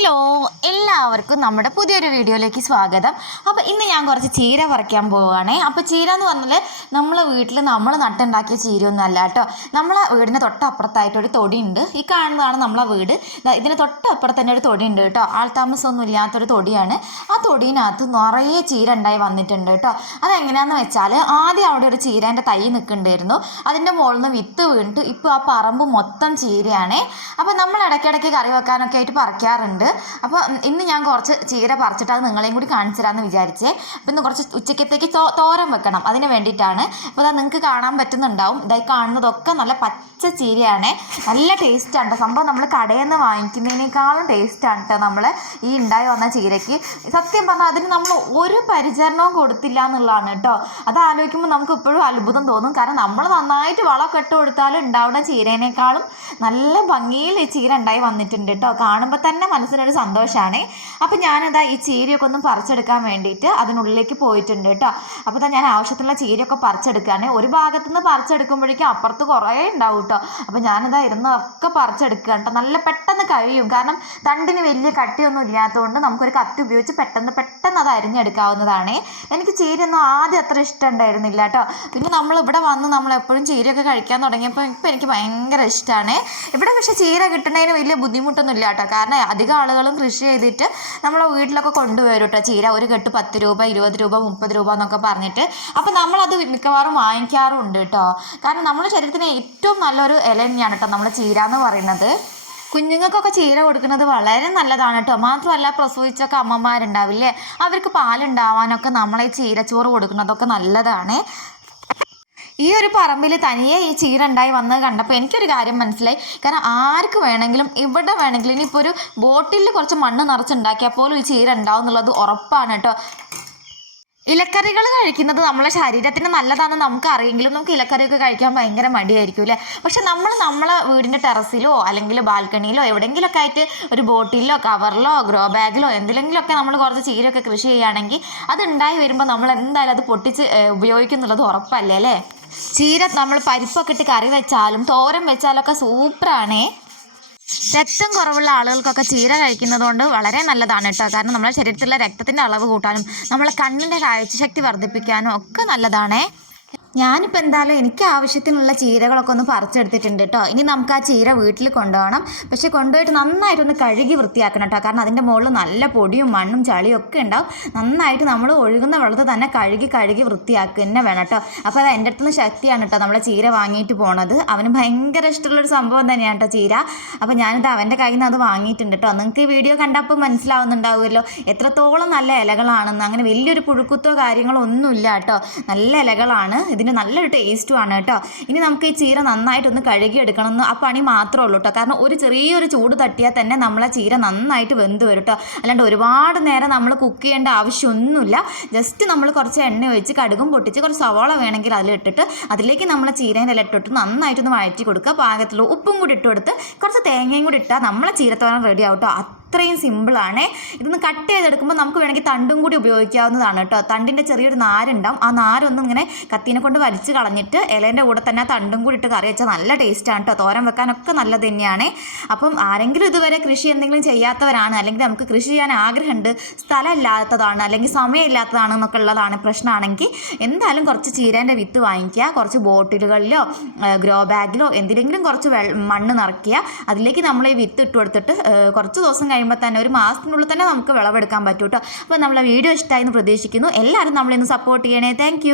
Hello, എല്ലാവർക്കും നമ്മുടെ പുതിയൊരു വീഡിയോയിലേക്ക് സ്വാഗതം. അപ്പോൾ ഇന്ന് ഞാൻ കുറച്ച് ചീര പറിക്കാൻ പോവുകയാണേ. അപ്പോൾ ചീര എന്ന് പറഞ്ഞാൽ നമ്മളെ വീട്ടിൽ നമ്മൾ നട്ടുണ്ടാക്കിയ ചീരയൊന്നും അല്ല കേട്ടോ. നമ്മളെ വീടിന്റെ തൊട്ടപ്പുറത്തായിട്ട് ഒരു തൊടിയുണ്ട്. ഈ കാണുന്നതാണ് നമ്മളെ വീട്. ഇതിന് തൊട്ടപ്പുറത്ത് തന്നെ ഒരു തൊടിയുണ്ട് കേട്ടോ. ആൾതാമസമൊന്നും ഇല്ലാത്തൊരു തൊടിയാണ്. ആ തൊടിയിനകത്ത് നിറയെ ചീര ഉണ്ടായി വന്നിട്ടുണ്ട് കേട്ടോ. അതെങ്ങനെയാണെന്ന് വെച്ചാൽ ആദ്യം അവിടെ ഒരു ചീരേന്റെ തൈ നിൽക്കുന്നുണ്ടായിരുന്നു അതിന്റെ മുകളിൽ നിന്ന് വിത്ത് വീണിട്ട് ഇപ്പോൾ ആ പറമ്പ് മൊത്തം ചീരയാണേ. അപ്പോൾ നമ്മൾ ഇടയ്ക്കിടയ്ക്ക് കറി വെക്കാനൊക്കെ ആയിട്ട് പറിക്കാറുണ്ട്. അപ്പോൾ ഇന്ന് ഞാൻ കുറച്ച് ചീര പറിച്ചിട്ട് നിങ്ങളെയും കൂടി കാണിച്ചു തരാമെന്ന് വിചാരിച്ചേ. അപ്പം ഇന്ന് കുറച്ച് ഉച്ചക്കത്തേക്ക് തോരം വെക്കണം. അതിന് വേണ്ടിയിട്ടാണ്. അപ്പോൾ അതാ നിങ്ങൾക്ക് കാണാൻ പറ്റുന്നുണ്ടാവും. ഇതായി കാണുന്നതൊക്കെ നല്ല പച്ച ചീരയാണ്. നല്ല ടേസ്റ്റാണ് കേട്ടോ സംഭവം നമ്മൾ കടയിൽ നിന്ന് വാങ്ങിക്കുന്നതിനേക്കാളും ടേസ്റ്റാണ് കേട്ടോ നമ്മൾ ഈ ഉണ്ടായി വന്ന ചീരയ്ക്ക്. സത്യം പറഞ്ഞാൽ അതിന് നമ്മൾ ഒരു പരിചരണവും കൊടുത്തില്ല എന്നുള്ളതാണ് കേട്ടോ അത് ആലോചിക്കുമ്പോൾ നമുക്ക് ഇപ്പോഴും അത്ഭുതം തോന്നും. കാരണം നമ്മൾ നന്നായിട്ട് വളമൊക്കെ ഇട്ട് കൊടുത്താലും ഉണ്ടാവുന്ന ചീരേനേക്കാളും നല്ല ഭംഗിയിൽ ഈ ചീര ഉണ്ടായി വന്നിട്ടുണ്ട് കേട്ടോ കാണുമ്പോൾ തന്നെ മനസ്സിനൊരു സന്തോഷമാണ് അപ്പം ഞാനതാ ഈ ചീരയൊക്കെ ഒന്ന് പറിച്ചെടുക്കാൻ വേണ്ടിയിട്ട് അതിനുള്ളിലേക്ക് പോയിട്ടുണ്ട് കേട്ടോ. അപ്പോൾ ഞാൻ ആവശ്യത്തിനുള്ള ചീരയൊക്കെ പറിച്ചെടുക്കുകയാണ് ഒരു ഭാഗത്തുനിന്ന് പറിച്ചെടുക്കുമ്പോഴേക്കും അപ്പുറത്ത് കുറേ ഉണ്ടാവും കേട്ടോ. അപ്പോൾ ഞാനതാ ഇരുന്ന് ഒക്കെ പറിച്ചെടുക്കുക കേട്ടോ. നല്ല പെട്ടെന്ന് കഴിയും. കാരണം തണ്ടിന് വലിയ കട്ടിയൊന്നും ഇല്ലാത്തതുകൊണ്ട് നമുക്കൊരു കത്തി ഉപയോഗിച്ച് പെട്ടെന്ന് പെട്ടെന്ന് അത് അരിഞ്ഞെടുക്കാവുന്നതാണ്. എനിക്ക് ചീരയൊന്നും ആദ്യം അത്ര ഇഷ്ടം ഉണ്ടായിരുന്നില്ല കേട്ടോ. പിന്നെ നമ്മൾ ഇവിടെ വന്ന് നമ്മൾ എപ്പോഴും ചീരയൊക്കെ കഴിക്കാൻ തുടങ്ങിയപ്പോൾ ഇപ്പം എനിക്ക് ഭയങ്കര ഇഷ്ടമാണ്. ഇവിടെ പക്ഷേ ചീര കിട്ടുന്നതിന് വലിയ ബുദ്ധിമുട്ടൊന്നും ഇല്ല കേട്ടോ. കാരണം അധികം ആളുകളും കൃഷി ചെയ്തിട്ട് നമ്മളെ വീട്ടിലൊക്കെ കൊണ്ടുവരും കേട്ടോ ചീര. ഒരു കെട്ട് പത്ത് രൂപ ഇരുപത് രൂപ മുപ്പത് രൂപ എന്നൊക്കെ പറഞ്ഞിട്ട്. അപ്പം നമ്മളത് മിക്കവാറും വാങ്ങിക്കാറുണ്ട് കേട്ടോ കാരണം നമ്മുടെ ശരീരത്തിന് ഏറ്റവും നല്ലൊരു ഇല തന്നെയാണ് കേട്ടോ നമ്മൾ ചീര എന്ന് പറയുന്നത്. കുഞ്ഞുങ്ങൾക്കൊക്കെ ചീര കൊടുക്കുന്നത് വളരെ നല്ലതാണ് കേട്ടോ മാത്രമല്ല പ്രസവിച്ചൊക്കെ അമ്മമാരുണ്ടാവില്ലേ? അവർക്ക് പാലുണ്ടാവാനൊക്കെ നമ്മളെ ചീരച്ചോറ് കൊടുക്കുന്നതൊക്കെ നല്ലതാണ്. ഈ ഒരു പറമ്പിൽ തനിയെ ഈ ചീര ഉണ്ടായി വന്നത് കണ്ടപ്പോൾ എനിക്കൊരു കാര്യം മനസ്സിലായി. കാരണം ആർക്ക് വേണമെങ്കിലും ഇവിടെ വേണമെങ്കിലും ഇനിയിപ്പോൾ ഒരു ബോട്ടിലിൽ കുറച്ച് മണ്ണ് നിറച്ചുണ്ടാക്കിയാൽ പോലും ഈ ചീര ഉണ്ടാവും എന്നുള്ളത് ഉറപ്പാണ് കേട്ടോ. ഇലക്കറികൾ കഴിക്കുന്നത് നമ്മളെ ശരീരത്തിന് നല്ലതാണെന്ന് നമുക്ക് അറിയെങ്കിലും നമുക്ക് ഇലക്കറിയൊക്കെ കഴിക്കാൻ ഭയങ്കര മടിയായിരിക്കും അല്ലേ? പക്ഷെ നമ്മൾ നമ്മളെ വീടിന്റെ ടെറസിലോ അല്ലെങ്കിൽ ബാൽക്കണിയിലോ എവിടെയെങ്കിലുമൊക്കെ ആയിട്ട് ഒരു ബോട്ടിലോ കവറിലോ ഗ്രോ ബാഗിലോ എന്തിലെങ്കിലുമൊക്കെ നമ്മൾ കുറച്ച് ചീരയൊക്കെ കൃഷി ചെയ്യുകയാണെങ്കിൽ അത് ഉണ്ടായി വരുമ്പോൾ നമ്മൾ എന്തായാലും അത് പൊട്ടിച്ച് ഉപയോഗിക്കുന്നുള്ളത് ഉറപ്പല്ലേ അല്ലേ? ചീര നമ്മൾ പരിപ്പൊക്കെ ഇട്ട് കറി വെച്ചാലും തോരൻ വെച്ചാലൊക്കെ സൂപ്പറാണേ രക്തം കുറവുള്ള ആളുകൾക്കൊക്കെ ചീര കഴിക്കുന്നത് കൊണ്ട് വളരെ നല്ലതാണ് കേട്ടോ. കാരണം നമ്മുടെ ശരീരത്തിലെ രക്തത്തിന്റെ അളവ് കൂട്ടാനും നമ്മളെ കണ്ണിന്റെ കാഴ്ചശക്തി വർദ്ധിപ്പിക്കാനും ഒക്കെ നല്ലതാണേ. ഞാനിപ്പോൾ എന്തായാലും എനിക്ക് ആവശ്യത്തിനുള്ള ചീരകളൊക്കെ ഒന്ന് പറിച്ചെടുത്തിട്ടുണ്ട് കേട്ടോ ഇനി നമുക്ക് ആ ചീര വീട്ടിൽ കൊണ്ടുപോകണം. പക്ഷേ കൊണ്ടുപോയിട്ട് നന്നായിട്ടൊന്ന് കഴുകി വൃത്തിയാക്കണം കേട്ടോ കാരണം അതിന്റെ മുകളിൽ നല്ല പൊടിയും മണ്ണും ചളിയും ഒക്കെ ഉണ്ടാവും. നന്നായിട്ട് നമ്മൾ ഒഴുകുന്ന വെള്ളത്തിൽ തന്നെ കഴുകി കഴുകി വൃത്തിയാക്കുക തന്നെ വേണം കേട്ടോ അപ്പോൾ അത് എന്റെ അടുത്തുനിന്ന് ശക്തിയാണ് കേട്ടോ നമ്മളെ ചീര വാങ്ങിയിട്ട് പോണത്. അവന് ഭയങ്കര ഇഷ്ടമുള്ളൊരു സംഭവം തന്നെയാണ് കേട്ടോ ചീര. അപ്പോൾ ഞാനിത് അവന്റെ കയ്യിൽ നിന്ന് അത് വാങ്ങിയിട്ടുണ്ട് കേട്ടോ നിങ്ങൾക്ക് ഈ വീഡിയോ കണ്ടപ്പോൾ മനസ്സിലാവുന്നുണ്ടാവുമല്ലോ. എത്രത്തോളം നല്ല ഇലകളാണെന്ന്. അങ്ങനെ വലിയൊരു പുഴുക്കുത്തോ കാര്യങ്ങളോ ഒന്നുമില്ല കേട്ടോ നല്ല ഇലകളാണ്. ഇതിന് നല്ലൊരു ടേസ്റ്റുമാണ് കേട്ടോ. ഇനി നമുക്ക് ഈ ചീര നന്നായിട്ടൊന്ന് കഴുകി എടുക്കണം എന്ന് ആ പണി മാത്രമേ ഉള്ളൂ കേട്ടോ. കാരണം ഒരു ചെറിയൊരു ചൂട് തട്ടിയാൽ തന്നെ നമ്മളെ ചീര നന്നായിട്ട് വെന്ത് വരും കേട്ടോ. അല്ലാണ്ട് ഒരുപാട് നേരം നമ്മൾ കുക്ക് ചെയ്യേണ്ട ആവശ്യമൊന്നുമില്ല. ജസ്റ്റ് നമ്മൾ കുറച്ച് എണ്ണ ഒഴിച്ച് കടുകും പൊട്ടിച്ച് കുറച്ച് സവാള വേണമെങ്കിൽ അതിലിട്ടിട്ട് അതിലേക്ക് നമ്മളെ ചീരേന്റെ ഇല ഇട്ടിട്ട് നന്നായിട്ടൊന്ന് വഴറ്റി കൊടുക്കുക. പാകത്തിൽ ഉപ്പും കൂടി ഇട്ട് കൊടുത്ത് കുറച്ച് തേങ്ങയും കൂടി ഇട്ടാൽ നമ്മളെ ചീരത്തോരൻ റെഡി ആവും കേട്ടോ. അത്രയും സിമ്പിളാണ്. ഇതൊന്ന് കട്ട് ചെയ്തെടുക്കുമ്പോൾ നമുക്ക് വേണമെങ്കിൽ തണ്ടും കൂടി ഉപയോഗിക്കാവുന്നതാണ് കേട്ടോ. തണ്ടിന്റെ ചെറിയൊരു നാരുണ്ടാവും. ആ നാരൊന്നും ഇങ്ങനെ കത്തീനെ കൊണ്ട് വലിച്ച് കളഞ്ഞിട്ട് ഇലേന്റെ കൂടെ തന്നെ തണ്ടും കൂടി ഇട്ട് കറി വെച്ചാൽ നല്ല ടേസ്റ്റാണ് കേട്ടോ. തോരൻ വെക്കാനൊക്കെ നല്ലത് തന്നെയാണ്. അപ്പം ആരെങ്കിലും ഇതുവരെ കൃഷി എന്തെങ്കിലും ചെയ്യാത്തവരാണ് അല്ലെങ്കിൽ നമുക്ക് കൃഷി ചെയ്യാൻ ആഗ്രഹമുണ്ട് സ്ഥലം ഇല്ലാത്തതാണ് അല്ലെങ്കിൽ സമയമില്ലാത്തതാണ് എന്നൊക്കെ ഉള്ളതാണ് പ്രശ്നമാണെങ്കിൽ എന്തായാലും കുറച്ച് ചീരേന്റെ വിത്ത് വാങ്ങിക്കുക. കുറച്ച് ബോട്ടിലുകളിലോ ഗ്രോ ബാഗിലോ എന്തിലെങ്കിലും കുറച്ച് മണ്ണ് നിറയ്ക്കുക. അതിലേക്ക് നമ്മൾ ഈ വിത്ത് ഇട്ട് കൊടുത്തിട്ട് കുറച്ച് ദിവസം കഴിയുമ്പോൾ തന്നെ ഒരു മാസത്തിനുള്ളിൽ തന്നെ നമുക്ക് വിളവെടുക്കാൻ പറ്റും കേട്ടോ അപ്പോൾ നമ്മളെ വീഡിയോ ഇഷ്ടമായി എന്ന് പ്രതീക്ഷിക്കുന്നു. എല്ലാവരും നമ്മളിന്ന് സപ്പോർട്ട് ചെയ്യണേ. താങ്ക്